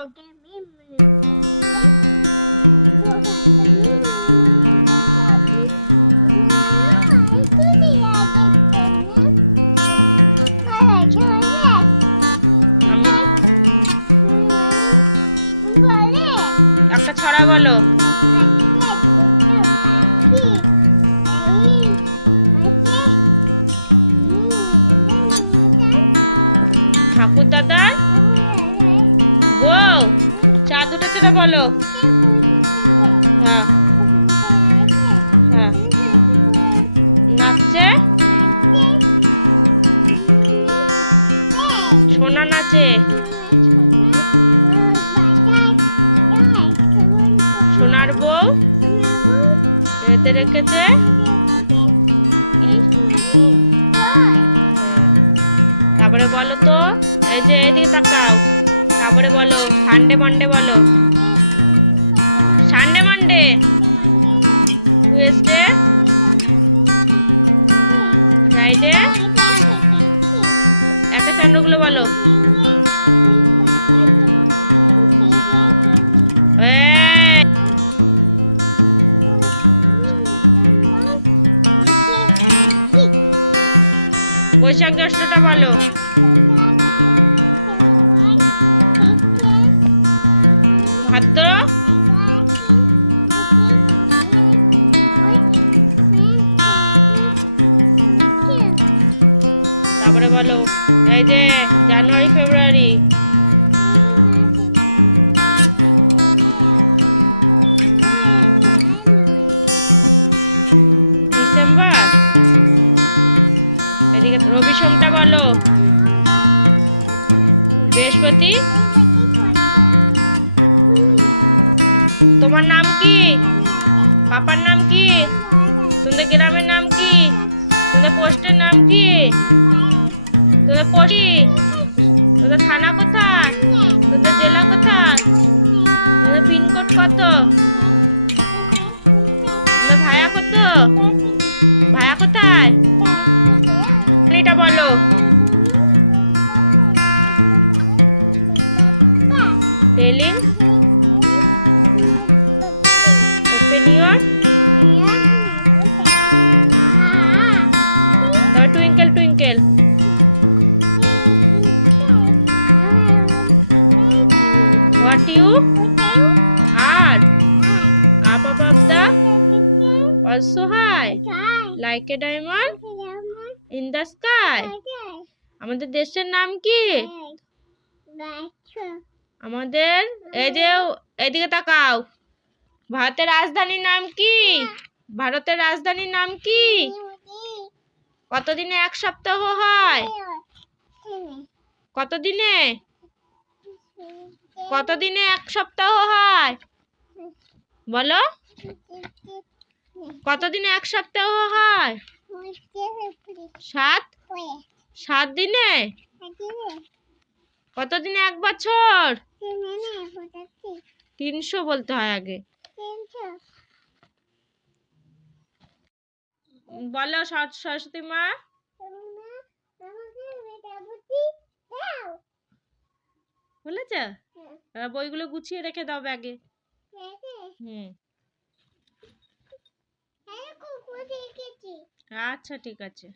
একটা ছড়া বলো। ঠাকুর দাদার বউ চাঁদ উঠেছে বলো। হ্যাঁ হ্যাঁ নাচছে, সোনা নাচে, সোনার বউ রেঁধে রেখেছে। তারপরে বলো তো, এই যে এদিকে তাকাও, তারপরে বলো সানডে মানডে বলো। সানডে মানডে টুয়েসডে ফ্রাইডে, একটা চন্দ্রগুলো বলো। বৈশাখ জ্যৈষ্ঠটা বলো। ভাদ্র, তারপরে বলো এই যে জানুয়ারি ফেব্রুয়ারি, ডিসেম্বর, এদিকে রবি সোমটা বলো। বৃহস্পতি, তোমার নাম কি? পাপার নাম কি? তোমাদের গ্রামের নাম কি? তোমাদের পোস্টের নাম কি? তোমাদের পোস্ট কি? তোমাদের থানা কোথায়? তোমাদের জেলা কোথায়? তোমাদের পিনকোড কত? তোমাদের ভায়া কত? ভায়া কোথায়? এটা বলো। টেলিং ওপেন ইউর, তারপর twinkle twinkle, what you are up above the also high like a diamond in the sky। আমাদের দেশের নাম কি? আমাদের এই যে এদিকে তাকাও, ভারতের রাজধানীর নাম কি? ভারতের রাজধানীর নাম কি? কতদিনে এক সপ্তাহ হয়? কতদিনে? কতদিনে এক সপ্তাহ হয় বলো? কতদিনে এক সপ্তাহ হয়? 7 দিনে। কতদিনে এক বছর? 300 বলতে হয় আগে। বলো সরস্বতী মা। বলেছ? বইগুলো গুছিয়ে রেখে দাও ব্যাগে। আচ্ছা ঠিক আছে।